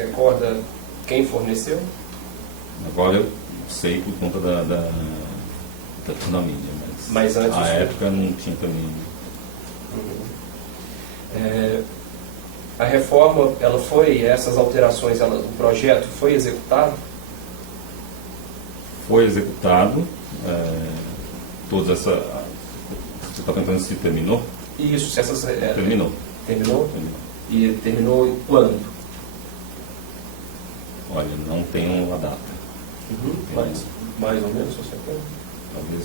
recorda quem forneceu? Agora eu sei por conta da mídia, mas antes na época não tinha também. A reforma, essas alterações, o projeto foi executado? Foi executado. Toda essa. Você está perguntando se terminou? Isso, se essas. Terminou. Terminou? E terminou quando? Olha, não tenho uma data. Mas, mais ou menos, você tem? Talvez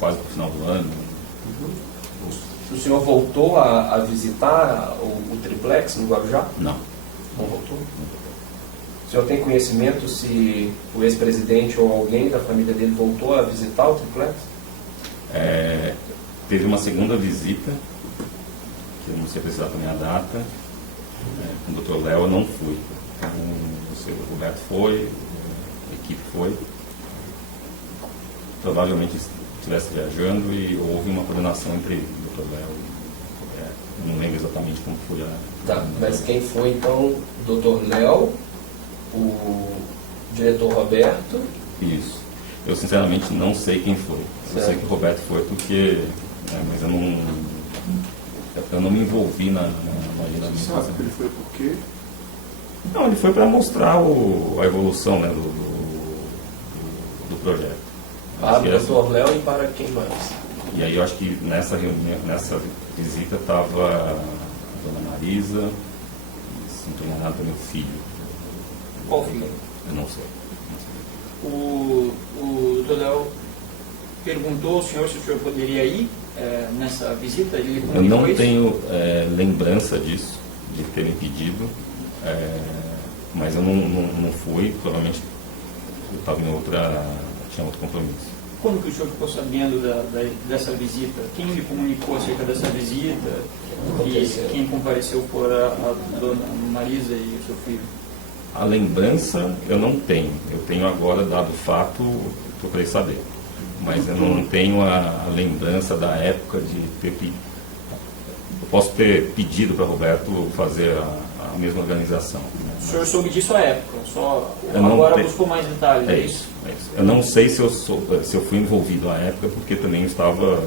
quase para o final do ano. O senhor voltou a visitar o triplex no Guarujá? Não. Não voltou? O senhor tem conhecimento se o ex-presidente ou alguém da família dele voltou a visitar o triplex? Teve uma segunda visita, que eu não sei precisar também a data, com o Dr. Léo. Eu não fui. O Roberto foi, a equipe foi. Provavelmente estivesse viajando e houve uma coordenação entre o Dr. Léo e o Roberto. Eu não lembro exatamente como foi a... Tá, mas quem foi então? O Dr. Léo, o diretor Roberto? Isso. Eu sinceramente não sei quem foi. Eu sei que o Roberto foi porque... mas eu não me envolvi na agenda. Você sabe que ele foi por quê? Não, ele foi para mostrar a evolução, né, do projeto. Para o Dr. Léo e para quem mais? E aí eu acho que nessa reunião, nessa visita estava a dona Marisa e, se não estou enganado, também o filho. Qual filho? Eu não sei. O Dr. Léo perguntou ao senhor se o senhor poderia ir nessa visita. Ele Eu não tenho lembrança disso, de ter me pedido, mas eu não fui. Provavelmente eu estava tinha outro compromisso. Quando que o senhor ficou sabendo dessa visita? Quem lhe comunicou acerca dessa visita? E quem compareceu foram a dona Marisa e o seu filho? A lembrança eu não tenho. Eu tenho agora, dado o fato, procurei saber. Mas eu não tenho a lembrança da época de ter pedido. Eu posso ter pedido para Roberto fazer a mesma organização. O senhor soube disso à época, agora buscou mais detalhes, é isso? Eu não sei se eu fui envolvido à época, porque também estava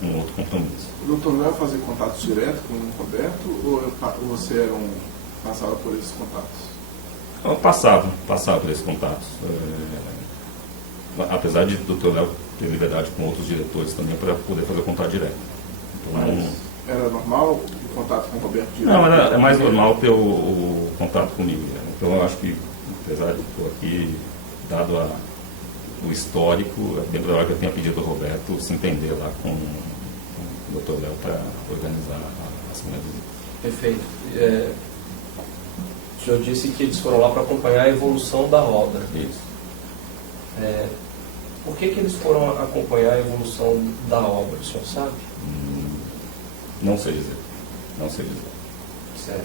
com outro compromisso. O doutor Léo fazia contatos direto com o Roberto ou você passava por esses contatos? Eu passava por esses contatos. Apesar de o Dr. Léo ter liberdade com outros diretores também para poder fazer o contato direto. Então, era normal o contato com o Roberto direto? Não, é mais normal ter o contato comigo. Então eu acho que, apesar de estou aqui, dado o histórico, é bem provável que eu tenha pedido ao Roberto se entender lá com o Dr. Léo para organizar a segunda visita. Perfeito. O senhor disse que eles foram lá para acompanhar a evolução da obra. Isso. Por que eles foram acompanhar a evolução da obra, o senhor sabe? Não sei dizer. Não sei dizer. Certo.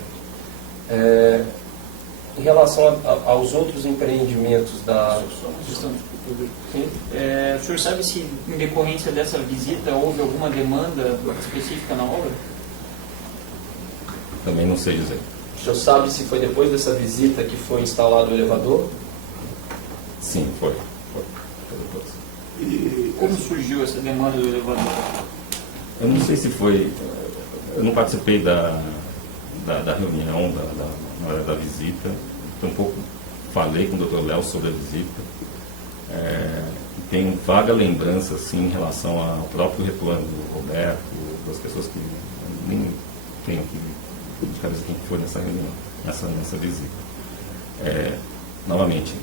Em relação aos outros empreendimentos da... Só uma questão, desculpa. O senhor sabe se, em decorrência dessa visita, houve alguma demanda específica na obra? Também não sei dizer. O senhor sabe se foi depois dessa visita que foi instalado o elevador? Sim, foi depois. E Como surgiu essa demanda do elevador? Eu não sei se foi... Eu não participei da reunião, na hora da visita. Tampouco falei com o Dr. Léo sobre a visita. Tenho vaga lembrança, assim, em relação ao próprio retorno do Roberto, das pessoas que nem tenho aqui de cabeça quem foi nessa reunião, nessa visita. Novamente,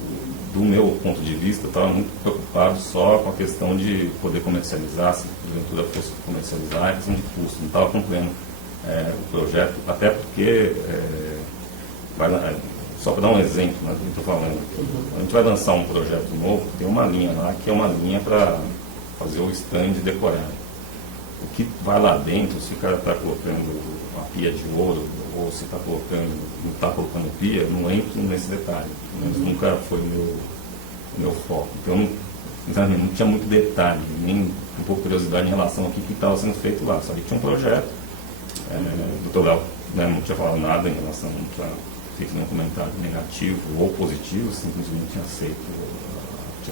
do meu ponto de vista, eu estava muito preocupado só com a questão de poder comercializar, se porventura fosse comercializar, a questão de custo. Não estava acompanhando o projeto, até porque, só para dar um exemplo, né, do que estou falando, a gente vai lançar um projeto novo, tem uma linha lá que é uma linha para fazer o stand decorado. O que vai lá dentro, se o cara está colocando uma pia de ouro, ou se não está colocando pia, não entro nesse detalhe. Mas nunca foi o meu foco. Então, não tinha muito detalhe, nem um pouco de curiosidade em relação ao que estava sendo feito lá. Sabia que tinha um projeto. O Dr. Léo, né, não tinha falado nada em relação feito nenhum comentário negativo ou positivo, simplesmente tinha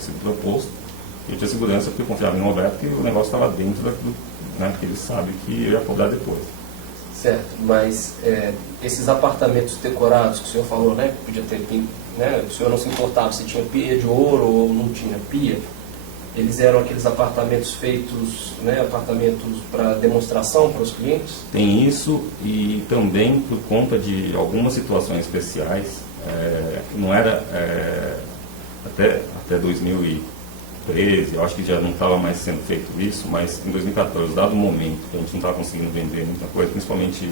sido proposto. Eu tinha segurança porque eu confiava em Roberto que o negócio estava dentro daquilo, né, que ele sabe que eu ia cobrar depois. Certo, mas esses apartamentos decorados que o senhor falou, né, que podia ter, né, o senhor não se importava se tinha pia de ouro ou não tinha pia, eles eram aqueles apartamentos feitos, né, apartamentos para demonstração para os clientes? Tem isso, e também por conta de algumas situações especiais, não era até 2013, eu acho que já não estava mais sendo feito isso, mas em 2014, dado o momento que a gente não estava conseguindo vender muita coisa, principalmente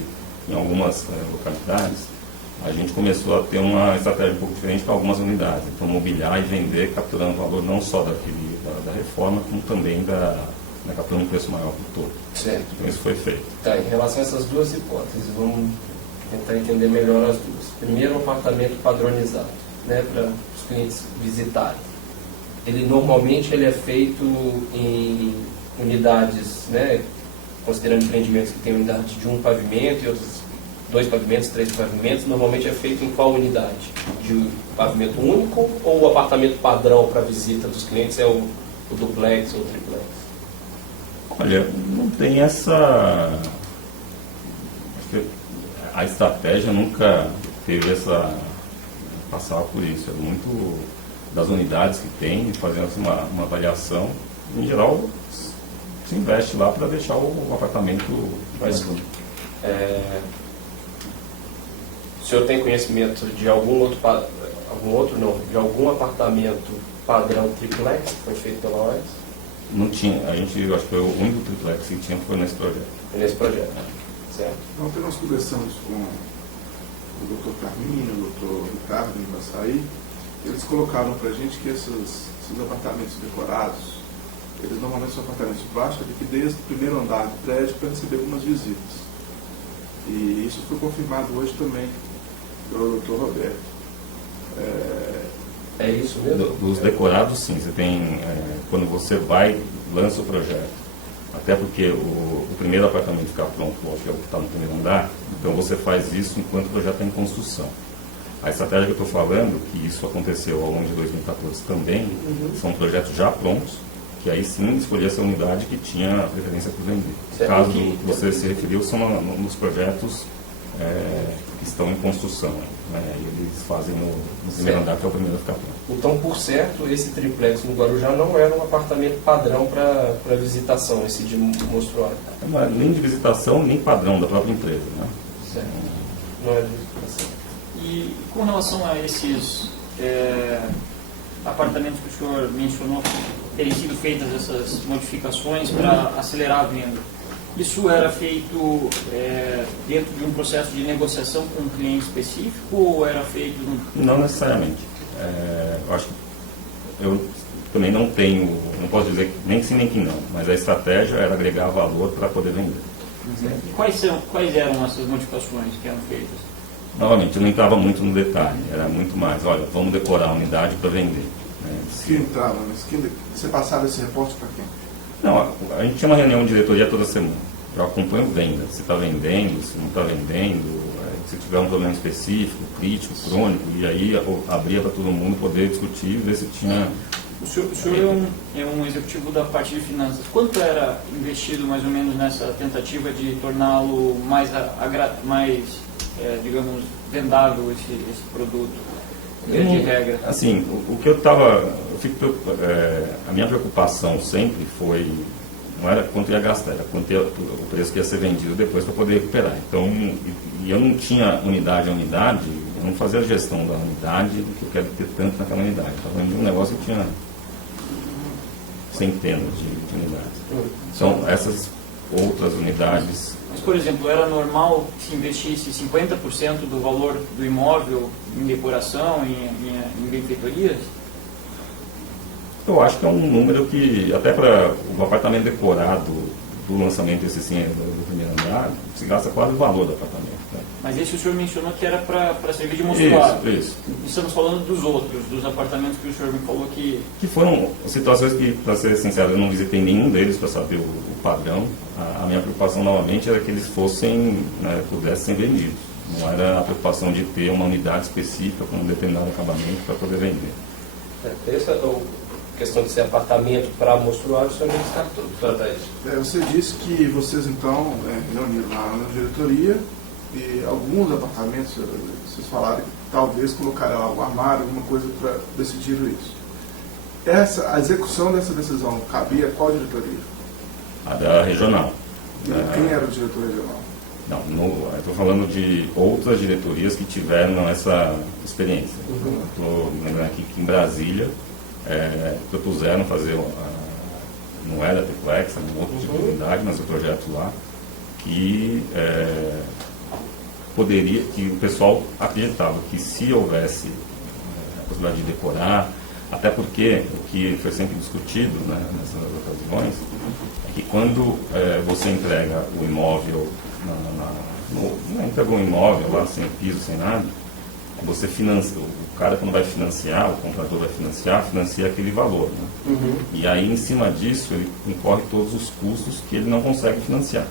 em algumas localidades, a gente começou a ter uma estratégia um pouco diferente para algumas unidades. Então, mobiliar e vender, capturando o valor não só da reforma, como também capturando um preço maior para o todo. Certo. Então, isso foi feito. Tá, em relação a essas duas hipóteses, vamos tentar entender melhor as duas. Primeiro, um apartamento padronizado, né, para os clientes visitarem. Ele normalmente é feito em unidades, né, considerando empreendimentos que têm unidade de um pavimento e outros 2 pavimentos, 3 pavimentos, normalmente é feito em qual unidade? De pavimento único ou o apartamento padrão para visita dos clientes é o duplex ou o triplex? Olha, não tem essa... Acho que a estratégia nunca teve passar por isso. É muito das unidades que tem, fazendo assim, uma avaliação. Em geral, se investe lá para deixar o apartamento mais bonito. O senhor tem conhecimento de algum apartamento padrão triplex que foi feito pela OAS? Não tinha. A gente, eu acho que foi o único triplex que tinha foi nesse projeto. Nesse projeto, certo? Ontem nós conversamos com o Dr. Carminho, o Dr. Ricardo, em Passaí. Eles colocaram para a gente que esses apartamentos decorados, eles normalmente são apartamentos de baixa liquidez do primeiro andar do prédio para receber algumas visitas. E isso foi confirmado hoje também pelo Dr. Roberto. É isso mesmo? Dos decorados, sim. Você tem, quando você lança o projeto, até porque o primeiro apartamento ficar pronto, que é o que está no primeiro andar, então você faz isso enquanto o projeto está em construção. A estratégia que eu estou falando, que isso aconteceu ao longo de 2014 também, são projetos já prontos, que aí sim escolher essa unidade que tinha preferência por vender. No caso que você se referiu, são nos projetos que estão em construção. Né? E eles fazem no primeiro andar, que é o primeiro a ficar pronto. Então, por certo, esse triplex no Guarujá não era um apartamento padrão para visitação, esse de monstruário. Não é nem de visitação, nem padrão da própria empresa. Né? Certo. Não é de visitação. E com relação a esses apartamentos que o senhor mencionou, terem sido feitas essas modificações para acelerar a venda, isso era feito dentro de um processo de negociação com um cliente específico ou era feito... Não necessariamente. Eu acho que eu também não posso dizer nem que sim nem que não, mas a estratégia era agregar valor para poder vender. E quais eram essas modificações que eram feitas? Novamente, eu não entrava muito no detalhe, era muito mais, olha, vamos decorar a unidade para vender. Né? Que entrava, mas você passava esse reporte para quem? Não, a gente tinha uma reunião de diretoria toda semana. Eu acompanho venda, se está vendendo, se não está vendendo, se tiver um problema específico, crítico, crônico, e aí abria para todo mundo poder discutir e ver se tinha... O senhor é um executivo da parte de finanças. Quanto era investido mais ou menos nessa tentativa de torná-lo mais digamos, vendável esse produto, de regra? Assim, o que a minha preocupação sempre foi, não era quanto ia gastar, era quanto o preço que ia ser vendido depois para poder recuperar. Então, e eu não tinha unidade a unidade, eu não fazia a gestão da unidade, do que eu quero ter tanto naquela unidade. Estava falando de um negócio que tinha centenas de unidades. Então, essas outras unidades... Mas, por exemplo, era normal que se investisse 50% do valor do imóvel em decoração, em benfeitorias? Eu acho que é um número que, até para o apartamento decorado do lançamento desse sim, do primeiro andar, se gasta quase o valor do apartamento. Né? Mas esse o senhor mencionou que era para servir de monstruário. Isso. Estamos falando dos outros, dos apartamentos que o senhor me falou que... Que foram situações que, para ser sincero, eu não visitei nenhum deles para saber o padrão. A minha preocupação, novamente, era que eles fossem, né, pudessem ser vendidos. Não era a preocupação de ter uma unidade específica com um determinado acabamento para poder vender. Essa a questão de ser apartamento para mostruário, isso a gente descartou. Você disse que vocês então reuniram na diretoria e alguns apartamentos, vocês falaram que talvez colocaram lá um armário, alguma coisa para decidir isso. A execução dessa decisão cabia a qual diretoria? A da regional. Quem era o diretor regional? Não, eu estou falando de outras diretorias que tiveram essa experiência. Estou lembrando aqui que em Brasília propuseram fazer, não era triplex, era um outro tipo de unidade, mas o projeto lá, que que o pessoal acreditava que se houvesse a possibilidade de decorar, até porque o que foi sempre discutido, né, nessas ocasiões, é que quando você entrega o imóvel, entrega um imóvel lá sem piso, sem nada, você financia, o cara quando vai financiar, o comprador vai financia aquele valor. Né? E aí em cima disso ele incorre todos os custos que ele não consegue financiar,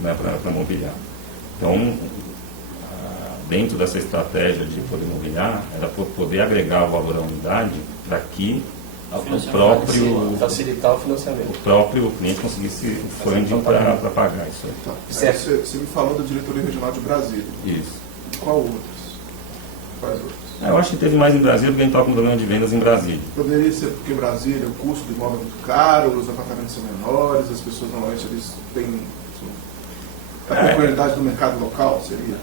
né, para mobiliar. Então, dentro dessa estratégia de poder mobiliar, era poder agregar o valor à unidade para que o próprio facilitar o financiamento. O próprio cliente conseguisse o funding para pagar isso aí. Tá. Você me falou da diretoria regional de Brasília. Isso. Qual outros? Quais outros? Eu acho que teve mais em Brasília porque a gente estava com problema de vendas em Brasília. Poderia ser porque em Brasília o custo do imóvel é muito caro, os apartamentos são menores, as pessoas normalmente eles têm a peculiaridade do mercado local, seria?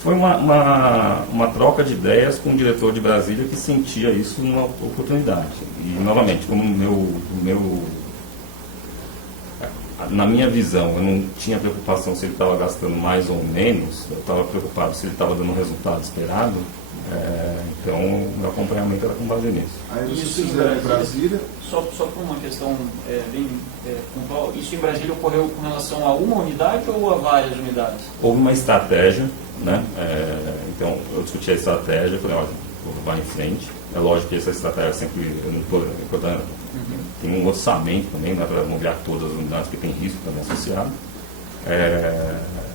Foi uma troca de ideias com o diretor de Brasília que sentia isso uma oportunidade. E, novamente, como na minha visão, eu não tinha preocupação se ele estava gastando mais ou menos, eu estava preocupado se ele estava dando o resultado esperado, então o meu acompanhamento era com base nisso. Aí vocês fizeram em Brasília... Só por uma questão bem pontual, isso em Brasília ocorreu com relação a uma unidade ou a várias unidades? Houve uma estratégia, né? Então eu discuti a estratégia, falei, olha, vou levar em frente. É lógico que essa estratégia sempre, eu não estou recordando, tem um orçamento também, não é para mobiliar todas as unidades, porque tem risco também associado.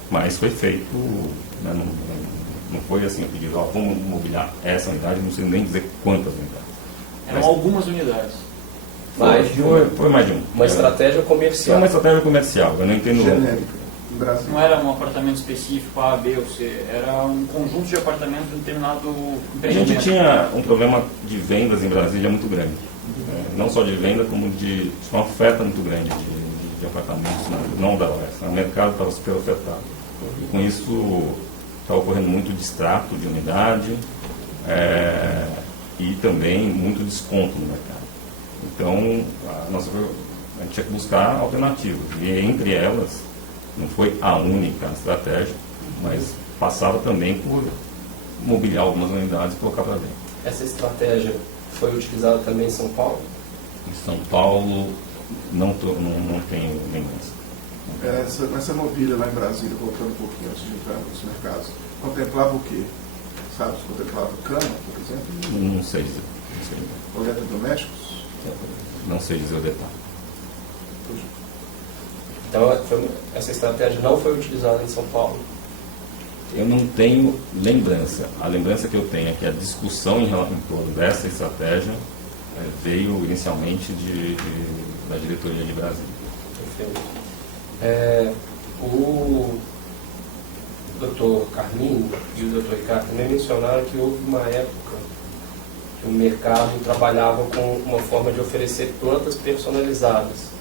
Mas foi feito, né? Não foi assim, pedido, vamos mobiliar essa unidade, não sei nem dizer quantas unidades. Eram algumas unidades. Foi mais de um. Uma estratégia comercial. Foi uma estratégia comercial, eu não entendo. Genérica, em Brasília. Não era um apartamento específico A, B ou C, era um conjunto de apartamentos de um determinado A empreendimento. gente tinha um problema de vendas em Brasília muito grande. Não só de venda, como de uma oferta muito grande de apartamentos, não da Oeste. O mercado estava super ofertado. E com isso estava ocorrendo muito distrato de unidade e também muito desconto no mercado. Então, a gente tinha que buscar alternativas. E entre elas, não foi a única estratégia, mas passava também por mobiliar algumas unidades e colocar para dentro. Essa estratégia foi utilizada também em São Paulo? Em São Paulo, não tenho lembrança. Essa mobília lá em Brasília, voltando um pouquinho antes de entrar nos mercados, contemplava o quê? Sabe, contemplava cama, por exemplo? Não sei dizer. Eletrodomésticos? Não sei dizer o detalhe. Então, essa estratégia não foi utilizada em São Paulo? Eu não tenho lembrança. A lembrança que eu tenho é que a discussão em torno dessa estratégia veio inicialmente da diretoria de Brasília. Perfeito. O doutor Carminho e o doutor Ricardo também mencionaram que houve uma época que o mercado trabalhava com uma forma de oferecer plantas personalizadas.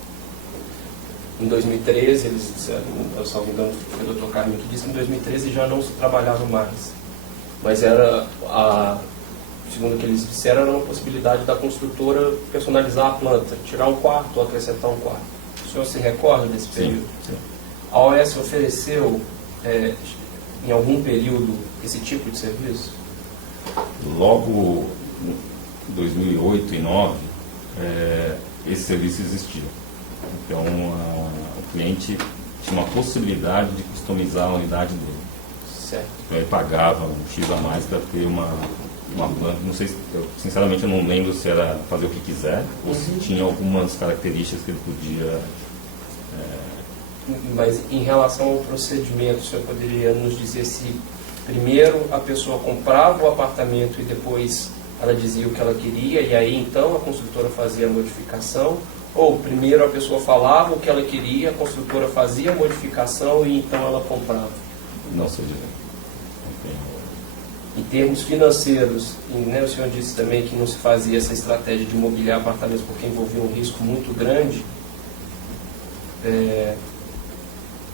Em 2013, eles disseram, eu só me engano, foi o doutor Carminho que disse que em 2013 já não se trabalhava mais. Mas era, segundo o que eles disseram, era uma possibilidade da construtora personalizar a planta, tirar um quarto ou acrescentar um quarto. O senhor se recorda desse período? Sim. A OS ofereceu, em algum período, esse tipo de serviço? Logo em 2008 e 2009, esse serviço existia. Então, o cliente tinha uma possibilidade de customizar a unidade dele. Certo. Então, ele pagava um X a mais para ter uma planta. Não sei, sinceramente, eu não lembro se era fazer o que quiser ou se tinha algumas características que ele podia Mas em relação ao procedimento, o senhor poderia nos dizer se primeiro a pessoa comprava o apartamento e depois ela dizia o que ela queria e aí então a construtora fazia a modificação? Ou primeiro a pessoa falava o que ela queria, a construtora fazia a modificação e então ela comprava? Não sei dizer. Em termos financeiros, né, o senhor disse também que não se fazia essa estratégia de imobiliar apartamentos porque envolvia um risco muito grande.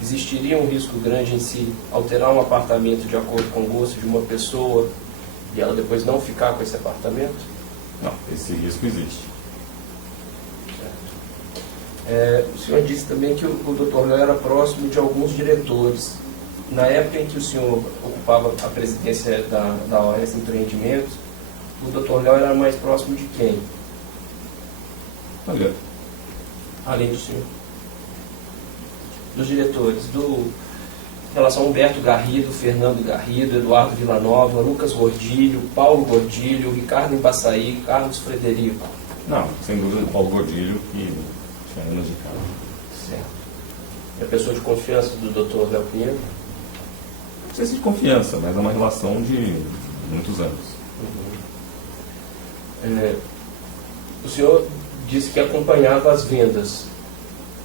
Existiria um risco grande em se alterar um apartamento de acordo com o gosto de uma pessoa e ela depois não ficar com esse apartamento? Não, esse risco existe. O senhor disse também que o Dr. Léo era próximo de alguns diretores. Na época em que o senhor ocupava a presidência da OAS Empreendimentos, o Dr. Léo era mais próximo de quem? Olha, Além do senhor? Dos diretores, em relação a Humberto Garrido, Fernando Garrido, Eduardo Villanova, Lucas Gordilho, Paulo Gordilho, Ricardo Embaçaí, Carlos Frederico. não, sem dúvida o Paulo Gordilho, que tinha anos de casa. Certo. É a pessoa de confiança do Dr. Léo Pinheiro? Não sei se de confiança, mas é uma relação de muitos anos. O senhor disse que acompanhava as vendas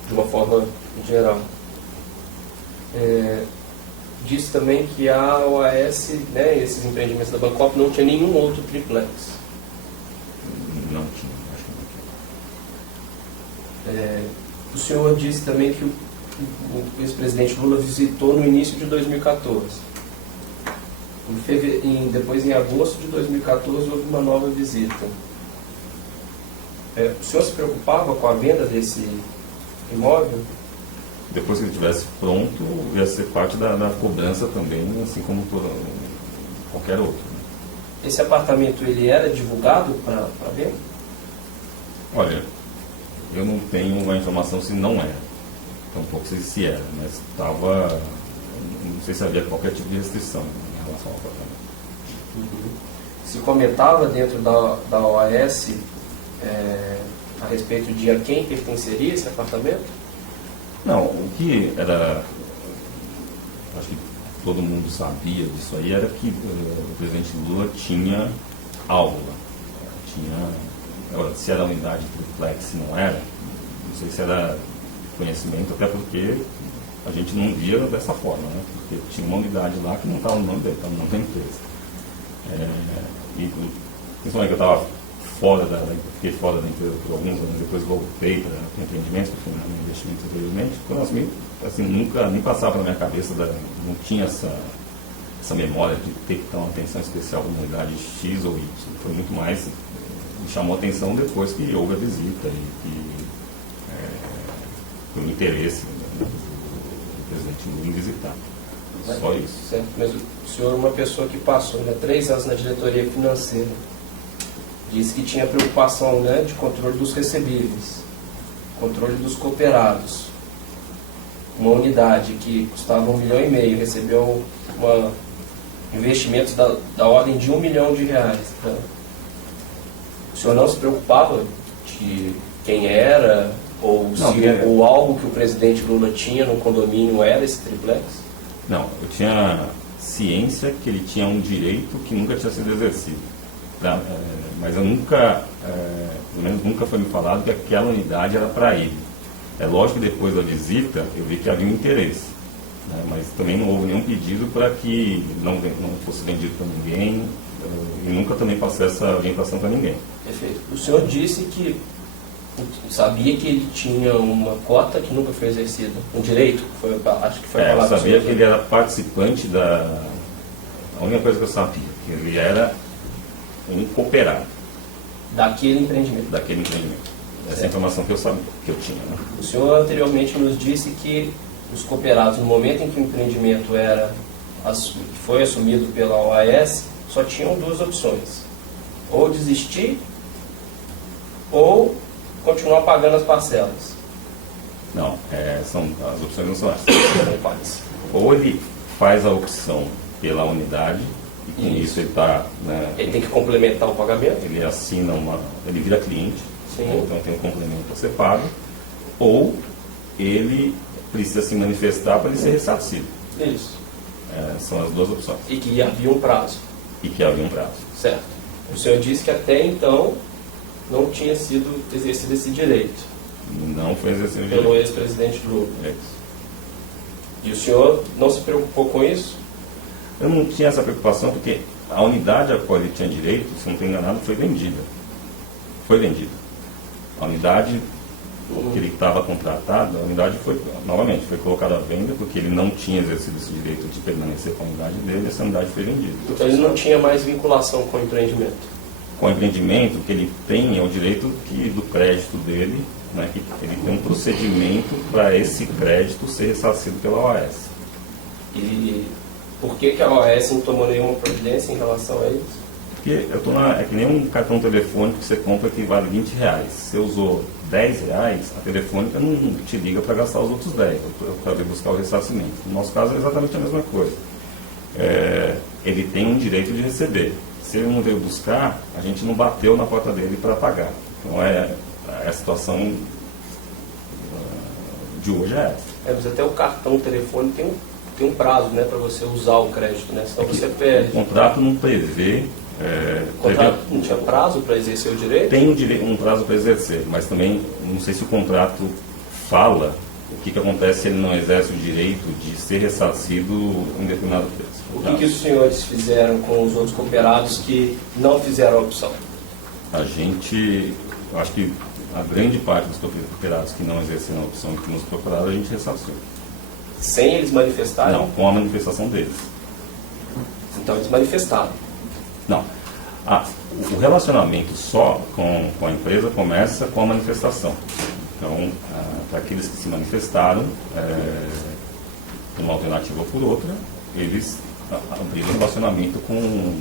de uma forma geral. Disse também que a OAS, né, esses empreendimentos da Bancop, não tinha nenhum outro triplex. Não tinha, acho que não tinha. O senhor disse também que o ex-presidente Lula visitou no início de 2014. Depois, em agosto de 2014, houve uma nova visita. O senhor se preocupava com a venda desse imóvel? Depois que ele estivesse pronto, ia ser parte da cobrança também, assim como qualquer outro. Esse apartamento, ele era divulgado para venda? Olha, eu não tenho a informação se não era. Tampouco sei se era, mas estava... Não sei se havia qualquer tipo de restrição em relação ao apartamento. Se comentava dentro da OAS a respeito de a quem pertenceria esse apartamento? Não, o que era... Acho que todo mundo sabia disso aí, era que o presidente Lula tinha algo lá. Agora, se era unidade triplex, se não era, não sei se era conhecimento, até porque a gente não via dessa forma, né? Porque tinha uma unidade lá que não estava no nome dele, estava no nome da empresa. E principalmente que eu estava fiquei fora da empresa por alguns anos, depois voltei para o empreendimento, que foi um investimento anteriormente, quando eu assumi, assim, nunca nem passava na minha cabeça, não tinha essa memória de ter que ter uma atenção especial para uma unidade X ou Y. Foi muito mais, me chamou a atenção depois que houve a visita e que foi um interesse do presidente Lula em visitar. Só isso. Certo, mas o senhor é uma pessoa que passou 3 anos na diretoria financeira. Disse que tinha preocupação, né, de controle dos recebíveis, controle dos cooperados. Uma unidade que custava R$1,5 milhão recebeu investimentos da ordem de R$1 milhão. Tá? O senhor não se preocupava de quem era, ou algo que o presidente Lula tinha no condomínio era esse triplex? Não, eu tinha ciência que ele tinha um direito que nunca tinha sido exercido. Mas eu nunca, pelo menos nunca foi me falado que aquela unidade era para ele. É lógico que depois da visita eu vi que havia um interesse, né, mas também não houve nenhum pedido para que não fosse vendido para ninguém e nunca também passei essa orientação para ninguém. Perfeito. O senhor disse que sabia que ele tinha uma cota que nunca foi exercida, um direito, acho que foi falado. Eu sabia que ele era participante a única coisa que eu sabia, que ele era um cooperado. Daquele empreendimento. Essa é a informação que eu sabia, que eu tinha. Né? O senhor anteriormente nos disse que os cooperados, no momento em que o empreendimento foi assumido pela OAS, só tinham 2 opções. Ou desistir, ou continuar pagando as parcelas. Não, as opções não são essas. Ou ele faz a opção pela unidade, e com isso ele está... Né, ele tem que complementar o pagamento? Ele assina ele vira cliente, sim, então tem um complemento a ser pago, ou ele precisa se manifestar para ele ser ressarcido. Isso. São as duas opções. E que havia um prazo. E que havia um prazo. Certo. O senhor disse que até então não tinha sido exercido esse direito Não foi exercido o pelo direito. ex-presidente Lula. É isso. E o senhor não se preocupou com isso? Eu não tinha essa preocupação porque a unidade a qual ele tinha direito, se não estou enganado, foi vendida. Foi vendida. A unidade que ele estava contratado, a unidade foi, novamente, foi colocada à venda porque ele não tinha exercido esse direito de permanecer com a unidade dele, e essa unidade foi vendida. Então ele não tinha mais vinculação com o empreendimento. Com o empreendimento, o que ele tem é o direito do crédito dele, né, que ele tem um procedimento para esse crédito ser ressarcido pela OAS. E por que a OAS não tomou nenhuma providência em relação a isso? Porque é que nem um cartão telefônico que você compra que vale R$20. Se você usou R$10, a telefônica não te liga para gastar os outros 10, para vir buscar o ressarcimento. No nosso caso é exatamente a mesma coisa. Ele tem um direito de receber. Se ele não veio buscar, a gente não bateu na porta dele para pagar. Então a situação de hoje é essa. Mas até o cartão telefônico tem um prazo, né, para você usar o crédito, né? Senão você perde. O contrato não prevê. O contrato não tinha prazo para exercer o direito? Tem um prazo para exercer, mas também não sei se o contrato fala o que acontece se ele não exerce o direito de ser ressarcido em determinado preço. O que os senhores fizeram com os outros cooperados que não fizeram a opção? Eu acho que a grande parte dos cooperados que não exerceram a opção e que nos procuraram, a gente ressarciu. Sem eles manifestarem? Não, com a manifestação deles. Então eles manifestaram. Não. O relacionamento só com a empresa começa com a manifestação. Então, para aqueles que se manifestaram, por uma alternativa ou por outra, eles abriram relacionamento com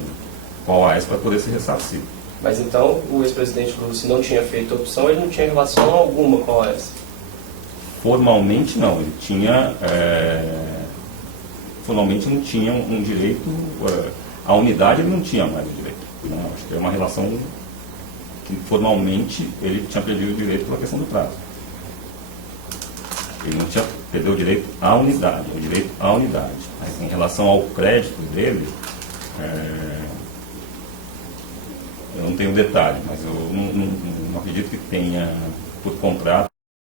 a OAS para poder ser ressarcido. Mas então o ex-presidente Lula, se não tinha feito a opção, ele não tinha relação alguma com a OAS? Formalmente não, ele tinha. Formalmente não tinha um direito. A unidade ele não tinha mais o direito. Né? Acho que é uma relação que formalmente ele tinha perdido o direito pela questão do prazo. Ele não tinha perdeu o direito à unidade, o direito à unidade. Mas em relação ao crédito dele, eu não tenho detalhe, mas eu não acredito que tenha por contrato